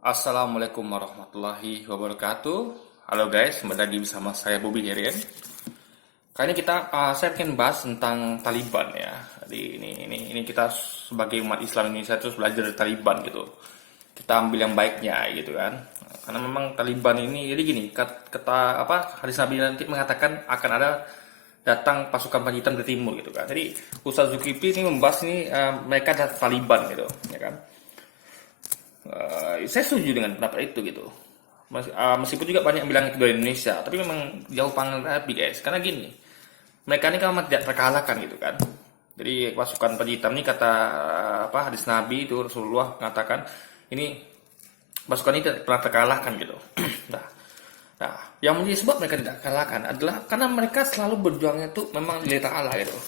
Assalamualaikum warahmatullahi wabarakatuh. Halo guys, kembali lagi bersama saya Bobby Herian. Kali ini saya akan bahas tentang Taliban ya. Jadi ini kita sebagai umat Islam Indonesia terus belajar dari Taliban gitu. Kita ambil yang baiknya gitu kan. Karena memang Taliban ini jadi gini, kata hadis Nabi nanti mengatakan akan ada datang pasukan hitam dari timur gitu kan. Jadi Ustaz Zulkifli ini membahas mereka adalah Taliban gitu, ya kan. Saya setuju dengan pendapat itu gitu. Meskipun juga banyak yang bilang itu dari Indonesia, tapi memang jauh panggang api guys. Karena gini, mereka ini kan memang tidak terkalahkan gitu kan. Jadi pasukan hitam ini kata hadis Nabi itu Rasulullah mengatakan ini pasukan ini tidak pernah terkalahkan gitu. nah, nah, yang menjadi sebab mereka tidak terkalahkan adalah karena mereka selalu berjuangnya itu memang lillahi ta'ala gitu.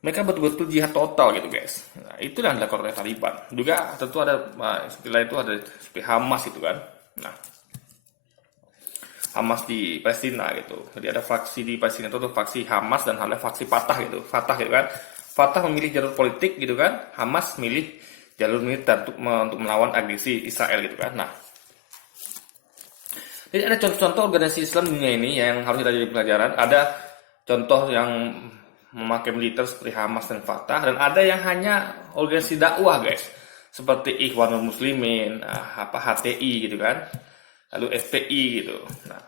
Mereka betul-betul jihad total gitu guys. Nah, itu yang dilakukan oleh Taliban. Juga tentu ada istilah itu ada seperti Hamas itu kan. Nah, Hamas di Palestina gitu. Jadi ada faksi di Palestina itu tuh faksi Hamas dan ada faksi Fatah gitu. Fatah gitu kan. Fatah memilih jalur politik gitu kan. Hamas milih jalur militer untuk melawan agresi Israel gitu kan. Nah, jadi ada contoh-contoh organisasi Islam di dunia ini yang harus kita jadi pelajaran. Ada contoh yang memakai militer seperti Hamas dan Fatah, dan ada yang hanya organisasi dakwah guys, seperti Ikhwanul Muslimin, HTI gitu kan, lalu FPI gitu. Nah,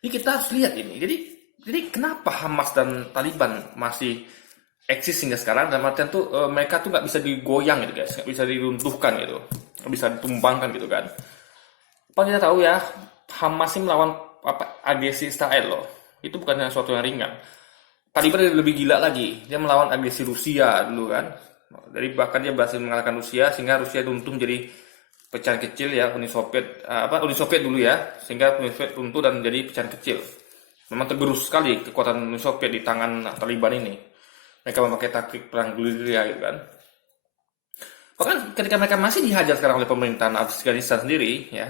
ini kita harus lihat ini. Jadi kenapa Hamas dan Taliban masih eksis hingga sekarang? Dan artian tuh mereka tuh nggak bisa digoyang gitu guys, nggak bisa diruntuhkan gitu, nggak bisa ditumbangkan gitu kan. Apa kita tahu ya, Hamas ini melawan agresi Israel loh. Itu bukannya suatu yang ringan. Taliban lebih gila lagi, dia melawan agresi Rusia dulu kan. Jadi bahkan dia berhasil mengalahkan Rusia sehingga Rusia runtuh menjadi pecahan kecil ya, Uni Soviet Uni Soviet dulu ya, sehingga Uni Soviet runtuh dan menjadi pecahan kecil. Memang tergerus sekali kekuatan Uni Soviet di tangan Taliban ini. Mereka memakai taktik perang gerilya gitu kan. Bahkan ketika mereka masih dihajar sekarang oleh pemerintahan Afghanistan sendiri ya,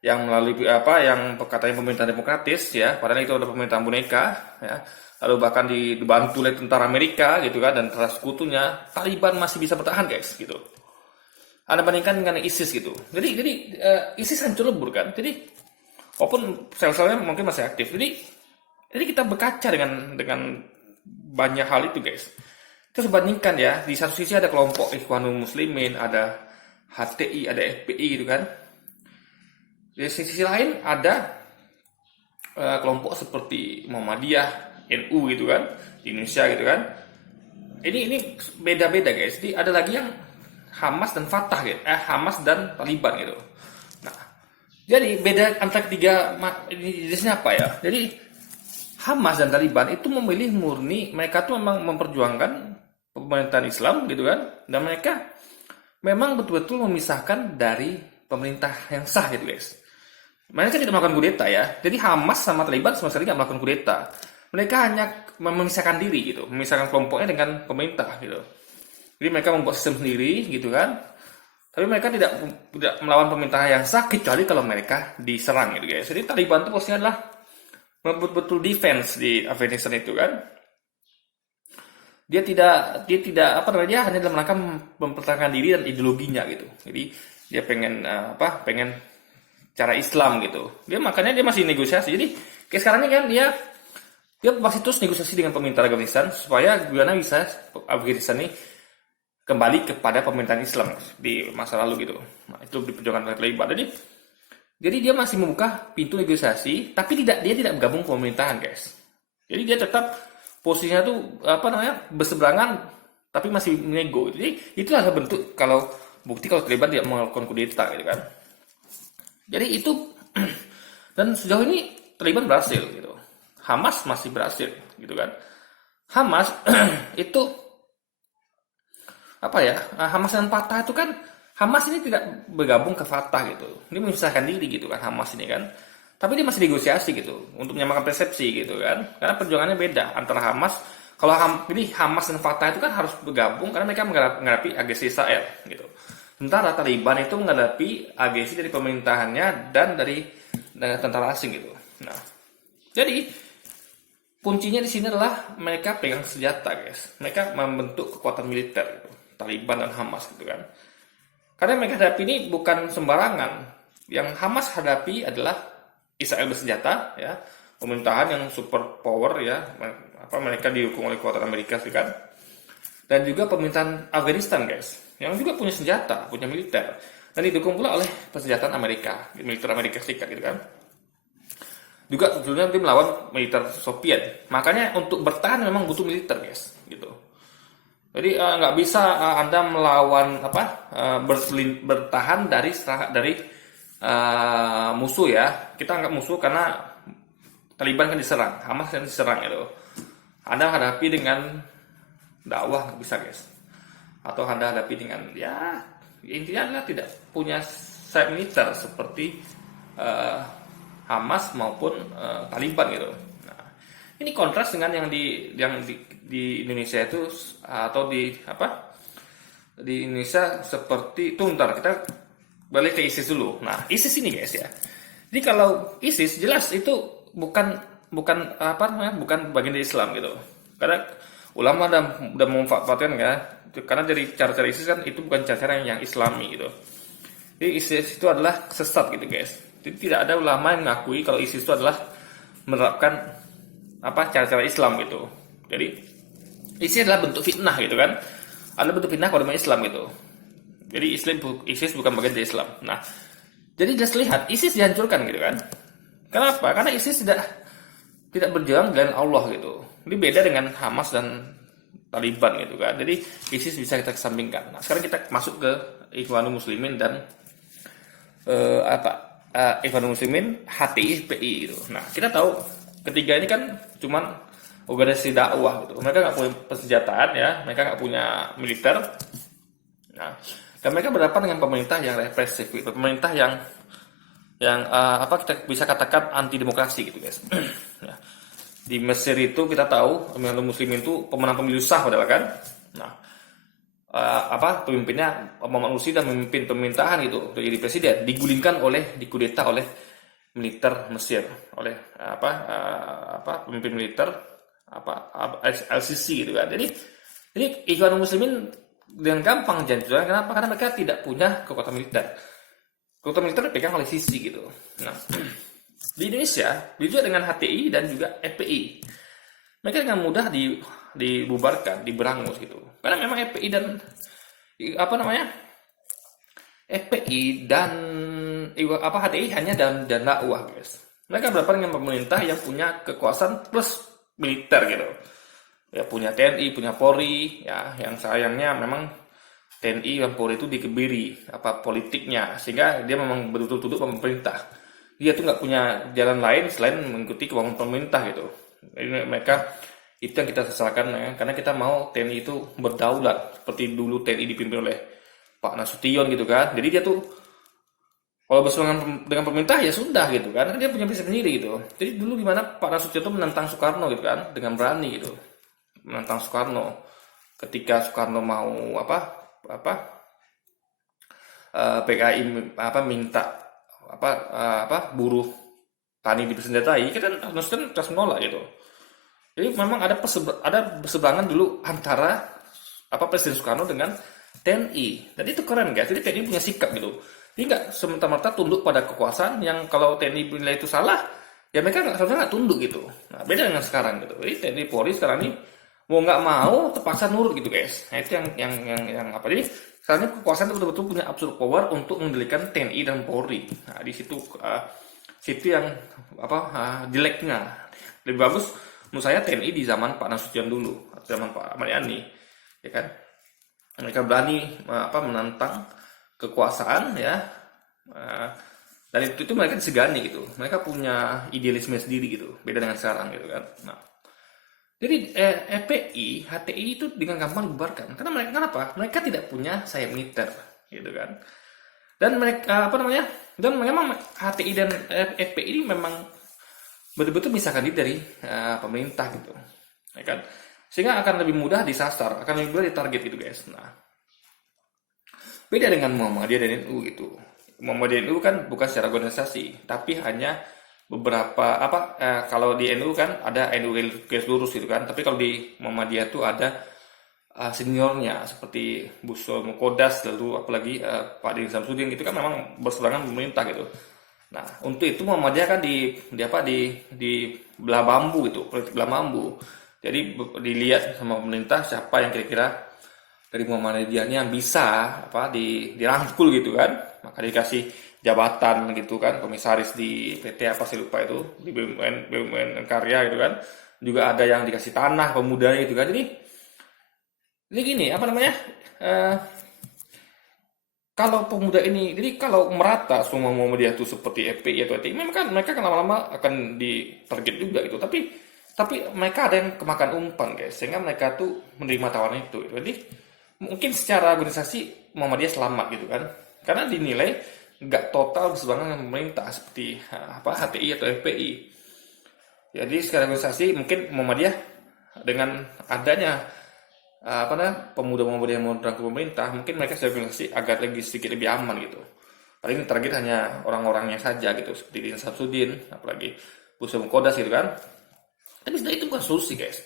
yang melalui yang katanya pemerintahan demokratis ya, padahal itu ada pemerintahan boneka ya, lalu bahkan dibantu oleh tentara Amerika gitu kan dan tentara sekutunya, Taliban masih bisa bertahan guys gitu. Anda bandingkan dengan ISIS gitu. Jadi ISIS hancur lebur kan. Jadi walaupun sel-selnya mungkin masih aktif. Jadi kita berkaca dengan banyak hal itu guys. Kita bandingkan ya, di satu sisi ada kelompok Ikhwanul Muslimin, ada HTI, ada FPI gitu kan. Di sisi lain ada kelompok seperti Muhammadiyah, NU gitu kan, di Indonesia gitu kan. Ini beda-beda guys. Jadi ada lagi yang Hamas dan Fatah gitu. Hamas dan Taliban gitu. Nah, jadi beda antara ketiga ini jenisnya apa ya? Jadi Hamas dan Taliban itu memilih murni, mereka tuh memang memperjuangkan pemerintahan Islam gitu kan, dan mereka memang betul-betul memisahkan dari pemerintah yang sah gitu guys. Mereka tidak melakukan kudeta ya. Jadi Hamas sama Taliban sama sekali tidak melakukan kudeta. Mereka hanya memisahkan diri gitu, memisahkan kelompoknya dengan pemerintah gitu. Jadi mereka membuat sistem sendiri gitu kan. Tapi mereka tidak melawan pemerintah yang sah kecuali kalau mereka diserang gitu guys. Jadi Taliban itu posisinya adalah betul-betul defense di Afghanistan itu kan. Dia tidak dia hanya dalam rangka mempertahankan diri dan ideologinya gitu. Jadi dia pengen cara Islam gitu. Makanya dia masih negosiasi. Jadi kayak sekarang ini kan dia masih terus negosiasi dengan pemerintah Afghanistan supaya gimana bisa Afghanistan ini kembali kepada pemerintahan Islam di masa lalu gitu. Nah, itu diperjuangkan oleh Taliban. Jadi dia masih membuka pintu negosiasi, tapi dia tidak bergabung ke pemerintahan, guys. Jadi dia tetap posisinya tuh berseberangan, tapi masih nego. Jadi itu adalah bentuk bukti kalau Taliban tidak melakukan kudeta gitu kan. Jadi itu dan sejauh ini Taliban berhasil gitu. Hamas masih berhasil gitu kan. Hamas itu Hamas dan Fatah itu kan, Hamas ini tidak bergabung ke Fatah gitu. Dia memisahkan diri gitu kan Hamas ini kan. Tapi dia masih negosiasi gitu untuk menyamakan persepsi gitu kan. Karena perjuangannya beda antara Hamas. Jadi Hamas dan Fatah itu kan harus bergabung karena mereka menghadapi agresi Israel gitu. Sementara Taliban itu menghadapi agresi dari pemerintahannya dan dari tentara asing gitu. Nah, jadi kuncinya di sini adalah mereka pegang senjata guys. Mereka membentuk kekuatan militer gitu. Taliban dan Hamas gitu kan. Karena yang mereka hadapi ini bukan sembarangan. Yang Hamas hadapi adalah Israel bersenjata, ya, pemerintahan yang super power, ya, mereka didukung oleh kekuatan Amerika Serikat, dan juga pemerintahan Afghanistan, guys, yang juga punya senjata, punya militer, dan didukung pula oleh persenjataan Amerika, militer Amerika Serikat, gitu kan. Juga sebetulnya dia melawan militer Soviet, makanya untuk bertahan memang butuh militer, guys, gitu. Jadi nggak bisa Anda melawan bertahan dari musuh, ya. Kita anggap musuh karena Taliban kan diserang, Hamas kan diserang itu. Anda hadapi dengan dakwah nggak bisa, guys. Atau Anda hadapi dengan, ya, intinya adalah tidak punya sayap militer seperti Hamas maupun Taliban gitu. Nah, ini kontras dengan yang di Indonesia itu, atau di Indonesia seperti itu. Ntar kita balik ke ISIS dulu. Nah, ISIS ini, guys, ya. Jadi kalau ISIS jelas itu bukan bagian dari Islam gitu. Karena ulama udah memanfaatkan, ya. Karena dari cara-cara ISIS kan itu bukan cara-cara yang Islami gitu. Jadi ISIS itu adalah sesat gitu, guys. Jadi tidak ada ulama yang mengakui kalau ISIS itu adalah menerapkan cara-cara Islam gitu. Jadi ISIS adalah bentuk fitnah gitu kan. Ada bentuk fitnah kepada umat Islam gitu. Jadi ISIS bukan bagian dari Islam. Nah, jadi just lihat ISIS dihancurkan gitu kan. Kenapa? Karena ISIS tidak berjuang dengan Allah gitu. Ini beda dengan Hamas dan Taliban gitu kan. Jadi ISIS bisa kita kesampingkan. Nah, sekarang kita masuk ke Ikhwanul Muslimin dan Ikhwanul Muslimin, HTI, PI gitu. Nah, kita tahu ketiga ini kan cuman organisasi dakwah gitu. Mereka nggak punya persenjataan, ya, mereka nggak punya militer. Nah, dan mereka berhadapan dengan pemerintah yang represif, gitu. Pemerintah yang kita bisa katakan anti demokrasi gitu, guys. Nah, di Mesir itu kita tahu Ikhwanul Muslimin itu pemenang pemilu sah padahal kan. Nah, pemimpinnya Muhammad Mursi dan memimpin pemerintahan gitu, untuk jadi presiden, dikudeta oleh militer Mesir, oleh pemimpin militer LCC gitu kan. Jadi Ikhwanul Muslimin dengan gampang dihancurkan. Kenapa? Karena mereka tidak punya kekuatan militer. Kekuatan militer dipegang oleh Sisi gitu. Nah, di Indonesia juga dengan HTI dan juga FPI, mereka dengan mudah dibubarkan, diberangus gitu. Karena memang FPI dan FPI dan HTI hanya dan dakwah, guys. Mereka berhadapan dengan pemerintah yang punya kekuasaan plus militer gitu. Ya, punya TNI, punya Polri, ya, yang sayangnya memang TNI dan Polri itu dikebiri politiknya, sehingga dia memang betul-betul tunduk pada pemerintah. Dia tuh nggak punya jalan lain selain mengikuti kemauan pemerintah gitu. Jadi mereka itu yang kita sesalkan, ya, karena kita mau TNI itu berdaulat seperti dulu TNI dipimpin oleh Pak Nasution gitu kan. Jadi dia tuh kalau berseberangan dengan pemerintah ya sudah gitu kan, dia punya prinsip sendiri gitu. Jadi dulu gimana Pak Nasution itu menentang Soekarno gitu kan, dengan berani gitu, menentang Soekarno ketika Soekarno mau PKI minta buruh tani dipersenjatai, kita Nasution terus menolak gitu. Jadi memang ada berseberangan dulu antara Presiden Soekarno dengan TNI, dan itu keren, guys. Jadi TNI punya sikap gitu. Jadi nggak semata-mata tunduk pada kekuasaan yang kalau TNI menilai itu salah, ya mereka nggak tunduk gitu. Nah, beda dengan sekarang gitu. Jadi TNI Polri sekarang ini mau nggak mau terpaksa nurut gitu, guys. Nah, itu yang Jadi sekarang kekuasaan itu betul-betul punya absolute power untuk mengendalikan TNI dan Polri. Nah, di situ yang jeleknya. Lebih bagus menurut saya TNI di zaman Pak Nasution dulu, zaman Pak Ahmad Yani, ya kan. Mereka berani menantang kekuasaan, ya, dan itu mereka disegani gitu. Mereka punya idealisme sendiri gitu, beda dengan sekarang gitu kan. Nah, jadi FPI, HTI itu dengan gampang dibubarkan karena mereka kenapa? Mereka tidak punya sayap militer gitu kan. Dan mereka dan memang HTI dan FPI ini memang betul-betul misahkan diri dari pemerintah gitu, ya kan. Sehingga akan lebih mudah disasar, akan lebih mudah ditarget gitu, guys. Nah, beda dengan Muhammadiyah dan NU gitu. Muhammadiyah dan NU kan bukan secara organisasi, tapi hanya beberapa kalau di NU kan ada NU garis lurus gitu kan. Tapi kalau di Muhammadiyah itu ada seniornya seperti Buso Mukodas, lalu apalagi Pak Deddy Samsudin, itu kan memang berseberangan pemerintah gitu. Nah, untuk itu Muhammadiyah kan di belah bambu gitu, politik belah bambu. Jadi dilihat sama pemerintah siapa yang kira-kira dari Muhammadiyah yang bisa dirangkul gitu kan. Maka dikasih jabatan gitu kan, komisaris di PT apa sih lupa itu, di BUMN Karya gitu kan. Juga ada yang dikasih tanah pemuda gitu kan. Jadi ini gini, apa namanya? eh, Kalau pemuda ini, jadi kalau merata semua Muhammadiyah itu seperti FPI atau FPI, memang kan mereka kan lama-lama akan ditarget juga gitu. Tapi mereka ada yang kemakan umpan guys, sehingga mereka tuh menerima tawaran itu. Jadi mungkin secara organisasi Muhammadiyah selamat gitu kan, karena dinilai nggak total berseberangan dengan pemerintah seperti HTI atau FPI. Jadi secara organisasi mungkin Muhammadiyah dengan adanya pemuda-pemuda yang mau ke pemerintah, mungkin mereka secara organisasi agak lagi sedikit lebih aman gitu. Paling target hanya orang-orangnya saja gitu, seperti Deddy Samsudin, apalagi Buso Mukodas gitu kan. Tapi sebenarnya itu bukan solusi guys.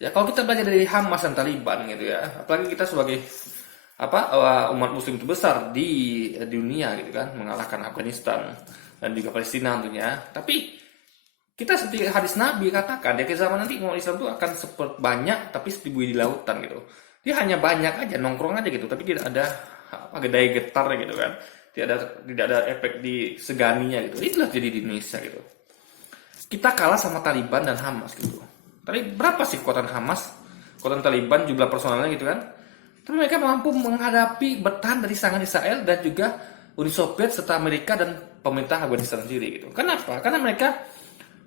Ya kalau kita belajar dari Hamas dan Taliban gitu ya, apalagi kita sebagai umat Muslim terbesar di dunia gitu kan, mengalahkan Afghanistan dan juga Palestina tentunya. Tapi kita seperti hadis Nabi katakan, di akhir zaman nanti umat Islam itu akan seperti banyak tapi seperti buih di lautan gitu. Dia hanya banyak aja, nongkrong aja gitu, tapi tidak ada daya getar gitu kan. Tidak ada efek di seganinya gitu. Itulah jadi di Indonesia gitu. Kita kalah sama Taliban dan Hamas gitu. Tapi berapa sih kekuatan Hamas, kekuatan Taliban, jumlah personalnya gitu kan? Tapi mereka mampu menghadapi bertahan dari serangan Israel dan juga Uni Soviet serta Amerika dan pemerintah Afghanistan sendiri gitu. Kenapa? Karena mereka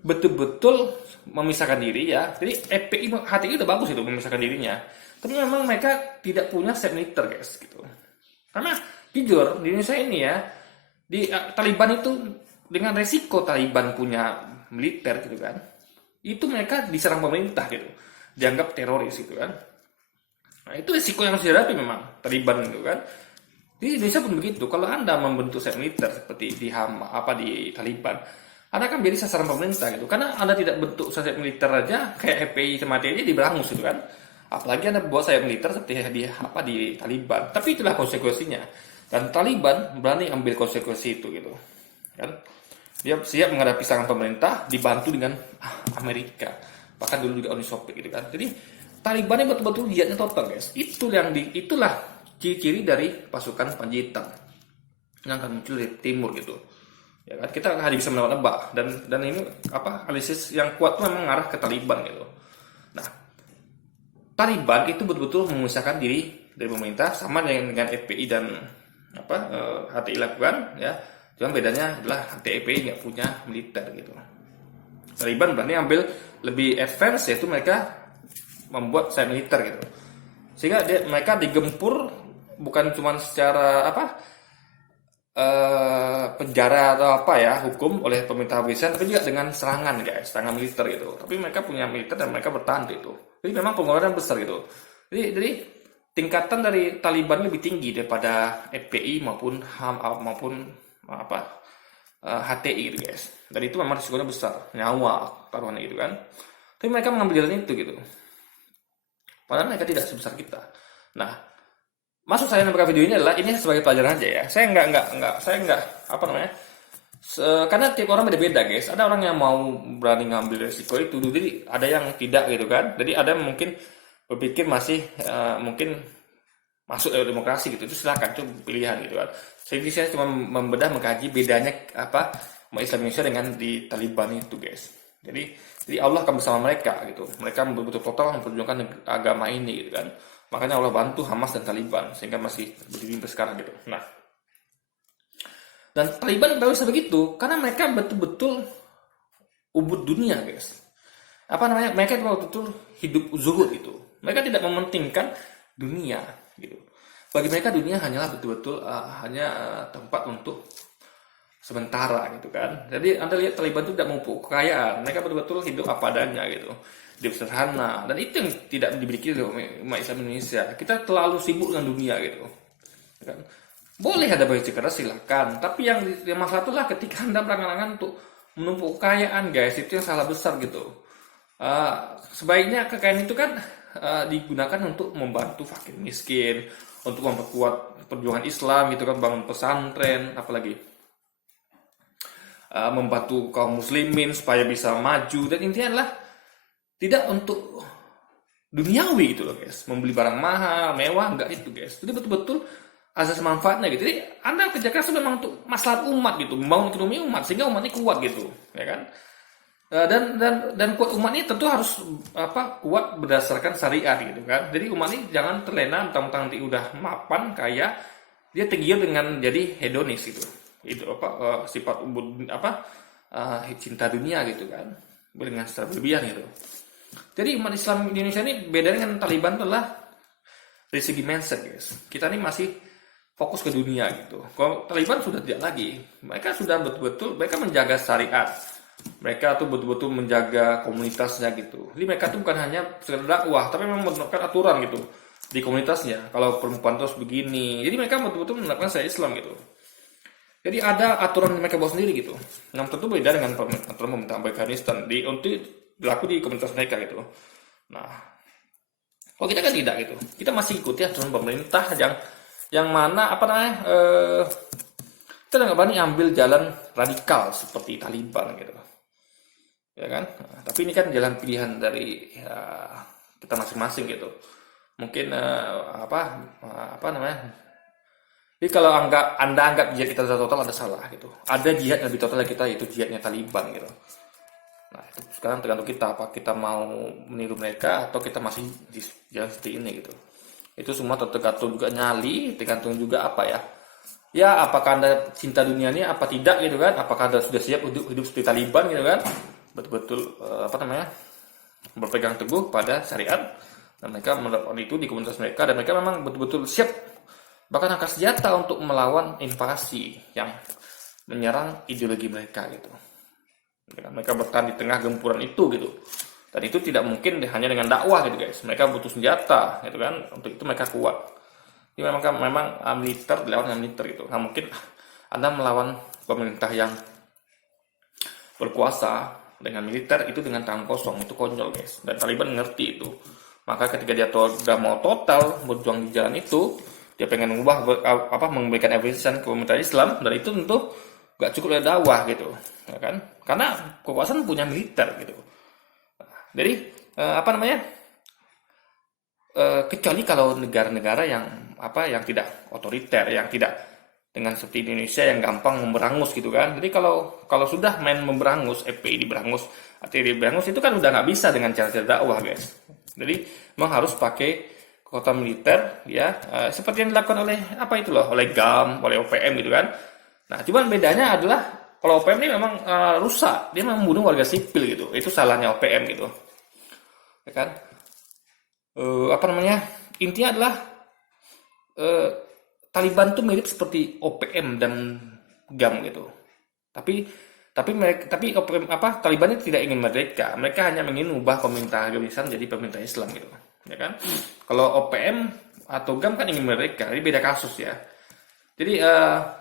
betul-betul memisahkan diri ya. Jadi FPI, HTI udah bagus itu memisahkan dirinya. Tapi memang mereka tidak punya set militer guys gitu. Karena jujur di Indonesia ini ya, di Taliban itu dengan resiko Taliban punya militer gitu kan, itu mereka diserang pemerintah gitu, dianggap teroris gitu kan. Nah itu resiko yang harus dihadapi memang Taliban gitu kan. Di Indonesia pun begitu. Kalau Anda membentuk set militer seperti di di Taliban, Anda kan menjadi sasaran pemerintah gitu. Karena Anda tidak bentuk sayap militer aja kayak FPI sama TNI diberangus gitu kan. Apalagi Anda buat sayap militer seperti di Taliban. Tapi itulah konsekuensinya. Dan Taliban berani ambil konsekuensi itu gitu. Kan? Dia siap menghadapi serangan pemerintah dibantu dengan Amerika. Bahkan dulu juga Uni Soviet gitu kan. Jadi Taliban ini betul-betul jihadnya total guys. Itulah ciri-ciri dari pasukan Panji Hitam yang akan muncul di timur gitu. Ya kan, kita hanya bisa menebak dan ini analisis yang kuat tuh memang mengarah ke Taliban gitu. Nah, Taliban itu betul-betul memisahkan diri dari pemerintah sama dengan FPI dan HTI lakukan ya. Cuma bedanya adalah FPI nggak punya militer gitu. Taliban berani ambil lebih advance, yaitu mereka membuat sayap militer gitu. Sehingga mereka digempur bukan cuma secara penjara atau hukum oleh pemerintah Afghanistan, tapi juga dengan serangan militer gitu. Tapi mereka punya militer dan mereka bertahan itu. Jadi memang pengeluaran besar gitu. Jadi tingkatan dari Taliban lebih tinggi daripada FPI maupun HTI gitu guys. Dan itu memang risikonya besar, nyawa taruhannya gitu kan. Tapi mereka mengambil jalan itu gitu. Padahal mereka tidak sebesar kita. Nah, maksud saya membuat video ini adalah ini sebagai pelajaran aja ya. Saya karena tiap orang beda-beda guys. Ada orang yang mau berani ngambil resiko itu, jadi ada yang tidak gitu kan. Jadi ada yang mungkin berpikir masih mungkin masuk dalam demokrasi gitu. Itu silakan, itu pilihan gitu kan. Jadi saya cuma mengkaji bedanya umat Islam Indonesia dengan di Taliban itu guys. Jadi Allah akan bersama mereka gitu. Mereka betul-betul total memperjuangkan agama ini gitu kan. Makanya Allah bantu Hamas dan Taliban sehingga masih berdiri sampai sekarang gitu. Nah, dan Taliban tidak bisa begitu karena mereka betul-betul ubud dunia guys. Mereka betul-betul hidup zuhud itu. Mereka tidak mementingkan dunia gitu. Bagi mereka dunia hanyalah betul-betul tempat untuk sementara gitu kan. Jadi Anda lihat Taliban itu tidak mau kekayaan. Mereka betul-betul hidup apa adanya gitu. Hidup sederhana, dan itu yang tidak dimiliki oleh umat Islam Indonesia. Kita terlalu sibuk dengan dunia gitu kan. Boleh ada banyak keras silakan, tapi yang masalah itulah ketika Anda berangan-angan untuk menumpuk kekayaan guys, itu yang salah besar gitu. Sebaiknya kekayaan itu kan digunakan untuk membantu fakir miskin, untuk memperkuat perjuangan Islam gitu kan, bangun pesantren, apalagi membantu kaum muslimin supaya bisa maju, dan intinya adalah tidak untuk duniawi gitu loh guys, membeli barang mahal mewah, enggak itu guys, jadi betul-betul asas manfaatnya gitu. Jadi Anda kerja keras itu memang untuk maslahat umat gitu, membangun ekonomi umat sehingga umat ini kuat gitu, ya kan. Dan kuat umat ini tentu harus kuat berdasarkan syariat gitu kan. Jadi umat ini jangan terlena mentang-mentang nanti udah mapan kaya dia tergiur dengan jadi hedonis gitu. Itu sifat cinta dunia gitu kan, dengan secara berlebihan gitu. Jadi umat Islam di Indonesia ini beda dengan Taliban adalah dari segi mindset guys. Kita ini masih fokus ke dunia gitu. Kalau Taliban sudah tidak lagi. Mereka sudah betul-betul mereka menjaga syariat. Mereka tuh betul-betul menjaga komunitasnya gitu. Jadi mereka tuh bukan hanya sekedar dakwah, tapi memang menerapkan aturan gitu di komunitasnya. Kalau perempuan terus begini, jadi mereka betul-betul menerapkan syariat Islam gitu. Jadi ada aturan yang mereka bawa sendiri gitu. Yang tentu beda dengan aturan pemerintah Afghanistan untuk berlaku di komunitas mereka gitu. Nah, kalau kita kan tidak gitu. Kita masih ikuti aturan pemerintah yang mana kita nggak berani ambil jalan radikal seperti Taliban gitu. Ya kan? Nah, tapi ini kan jalan pilihan dari kita masing-masing gitu. Mungkin jadi kalau Anda anggap jihad kita total, ada salah gitu. Ada jihad yang lebih total dari kita, yaitu jihadnya Taliban gitu. Nah itu sekarang tergantung kita, apa kita mau meniru mereka atau kita masih di jalan seperti ini gitu. Itu semua tergantung juga nyali, tergantung juga ya apakah Anda cinta dunia ini apa tidak gitu kan, apakah Anda sudah siap hidup seperti Taliban gitu kan, betul-betul berpegang teguh pada syariat, dan mereka menerapkan itu di komunitas mereka, dan mereka memang betul-betul siap bahkan angkat senjata untuk melawan invasi yang menyerang ideologi mereka gitu. Mereka bertahan di tengah gempuran itu gitu, dan itu tidak mungkin hanya dengan dakwah gitu guys. Mereka butuh senjata gitu kan, untuk itu mereka kuat. Ini memang militer dilawan dengan militer gitu. Nah mungkin Anda melawan pemerintah yang berkuasa dengan militer itu dengan tangan kosong, itu konyol guys. Dan Taliban ngerti itu. Maka ketika dia sudah mau total berjuang di jalan itu, dia pengen memberikan evidence ke pemerintah Islam, dan itu tentu gak cukup dari dakwah gitu, ya kan? Karena kekuasaan punya militer gitu. Jadi kecuali kalau negara-negara yang tidak otoriter, yang tidak dengan seperti Indonesia yang gampang memberangus gitu kan. Jadi kalau sudah main memberangus, FPI diberangus, ATD diberangus, itu kan udah nggak bisa dengan cara-cara dakwah guys. Jadi memang harus pakai kekuatan militer ya, seperti yang dilakukan oleh GAM, oleh OPM gitu kan. Nah cuman bedanya adalah kalau OPM ini memang rusak, dia membunuh warga sipil gitu. Itu salahnya OPM gitu, ya kan. Intinya adalah Taliban tuh mirip seperti OPM dan GAM gitu. Tapi OPM Taliban itu tidak ingin merdeka. Mereka hanya ingin mengubah pemerintah Afghanistan jadi pemerintah Islam gitu, ya kan. Kalau OPM atau GAM kan ingin merdeka, ini beda kasus ya. Jadi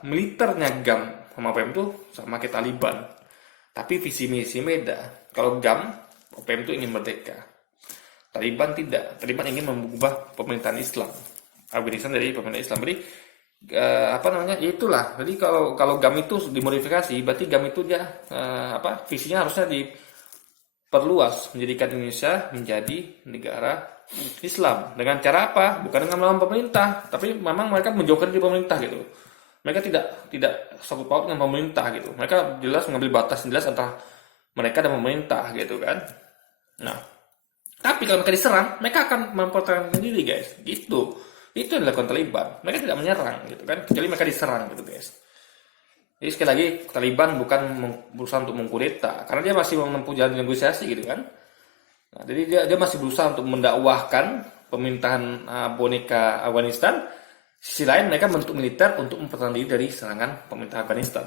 militernya GAM sama OPM itu sama kayak Taliban, tapi visi misi beda. Kalau GAM, OPM itu ingin merdeka. Taliban tidak. Taliban ingin mengubah pemerintahan Islam Afghanistan dari pemerintahan Islam. Jadi itulah. Jadi kalau GAM itu dimodifikasi, berarti GAM itu dia visinya harusnya diperluas, menjadikan Indonesia menjadi negara Islam. Dengan cara apa? Bukan dengan melawan pemerintah, tapi memang mereka menjauhkan dari pemerintah gitu. Mereka tidak sangkut paut dengan pemerintah gitu. Mereka jelas mengambil batas jelas antara mereka dan pemerintah gitu kan. Nah, tapi kalau mereka diserang, mereka akan mempertahankan diri guys. Gitu. Itu yang dilakukan Taliban. Mereka tidak menyerang gitu kan, kecuali mereka diserang gitu guys. Jadi sekali lagi Taliban bukan berusaha untuk mengkudeta, karena dia masih menempuh jalan negosiasi gitu kan. Nah, jadi dia masih berusaha untuk mendakwahkan pemerintahan boneka Afghanistan. Sisi lain mereka bentuk militer untuk mempertahankan diri dari serangan pemerintah Afghanistan.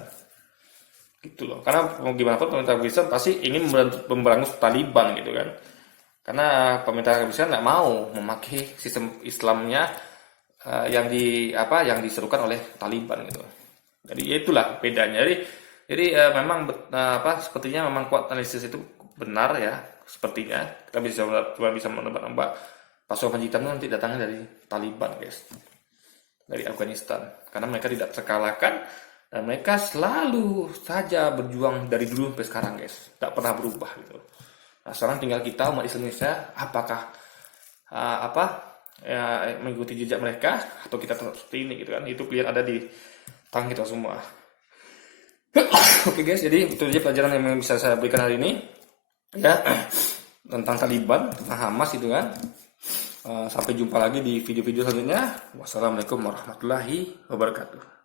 Gitu loh. Karena mau gimana pun pemerintah Afghanistan pasti ingin memberangus Taliban gitu kan. Karena pemerintah Afghanistan nggak mau memakai sistem Islamnya yang diserukan oleh Taliban gitu. Jadi itulah bedanya. Jadi memang sepertinya memang kuat analisis itu benar ya, sepertinya kita bisa menebak-nebak pasukan hitam nanti datangnya dari Taliban guys, dari Afghanistan, karena mereka tidak terkalahkan dan mereka selalu saja berjuang dari dulu sampai sekarang guys, tak pernah berubah gitu. Nah sekarang tinggal kita umat Islam Indonesia apakah mengikuti jejak mereka atau kita tetap seperti ini gitu kan. Itu pilihan ada di tangan kita semua. Oke guys, jadi itu saja pelajaran yang bisa saya berikan hari ini ya, tentang Taliban, tentang Hamas itu kan. Sampai jumpa lagi di video-video selanjutnya. Wassalamualaikum warahmatullahi wabarakatuh.